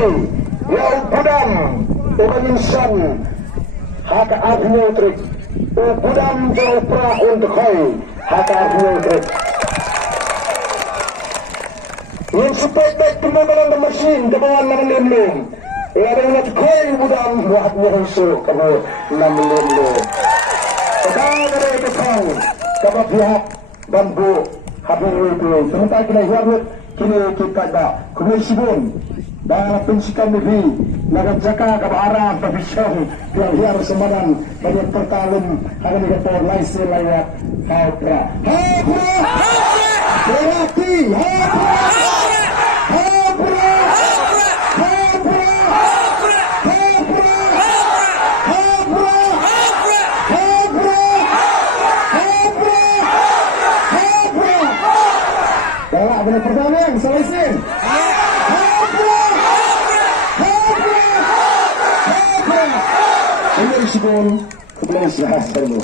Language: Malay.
yang budam ubansan haka abnotrik budam jauh pra untuk koi haka abnotrik yang sepet-pet pembangunan mesin kebawan namun ada yang koi budam buat musuh kamu namun sekarang ada itu kau kamu pihak bambu habis itu sementara kita hidup kini kita ada komisibun dan pensikan lebih naga jaka ke arah profesion yang harus semadan banyak pertalun hari ini kita laisir lewat hapra berarti benar pertanyaan selesai. Ini risiko kebenaran sahas dulu.